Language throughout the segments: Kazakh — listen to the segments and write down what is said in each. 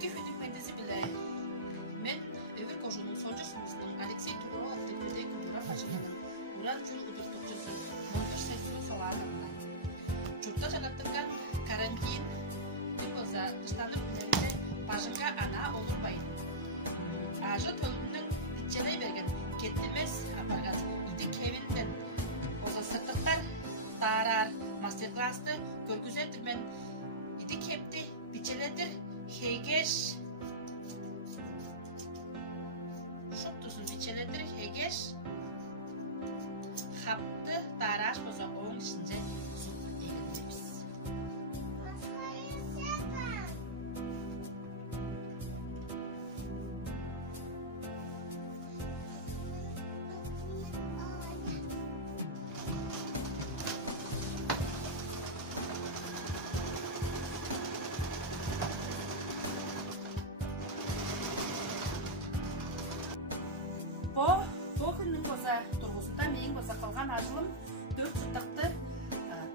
Итке хүнік мәдізі білі. Мен өвір қожуының солжы сынысының Алексей Турова атты көдей көмірі қашығының Уран жүр ұдыртықчысы мұнтыш сәйсіні салағанынан. Жұртта жанаттырған карантин түк болса дыштанып білерінде бажынға ана олырбайды. Ажы төлінің бітчелей берген кеттімес апарған иді кевінден олса сыртықтар тарар мастер-классты көргізетірмен иді кепті бітчеледір хейгеш шоқтысын бітчеледір хейгеш қапты тараш болса оң ішінде сұқ егіндеміз. Бұл күннің болса тұрғысында менің болса қалған ажылым 4 сұттақты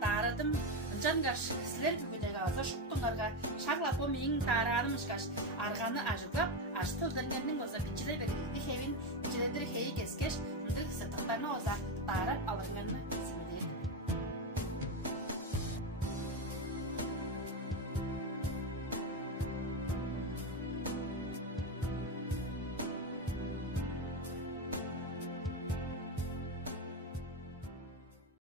тарыдым. Жанғаш сілер бүгедегі аза шұқтыңарға шағлап о менің тараным ұшқаш арғаны ажылап, ашты өздергеннің болса бітчіле береді хевін, бітчіледір хейі кескеш, мұндық сұрттықтарына болса тарап алынғанны сімедейді.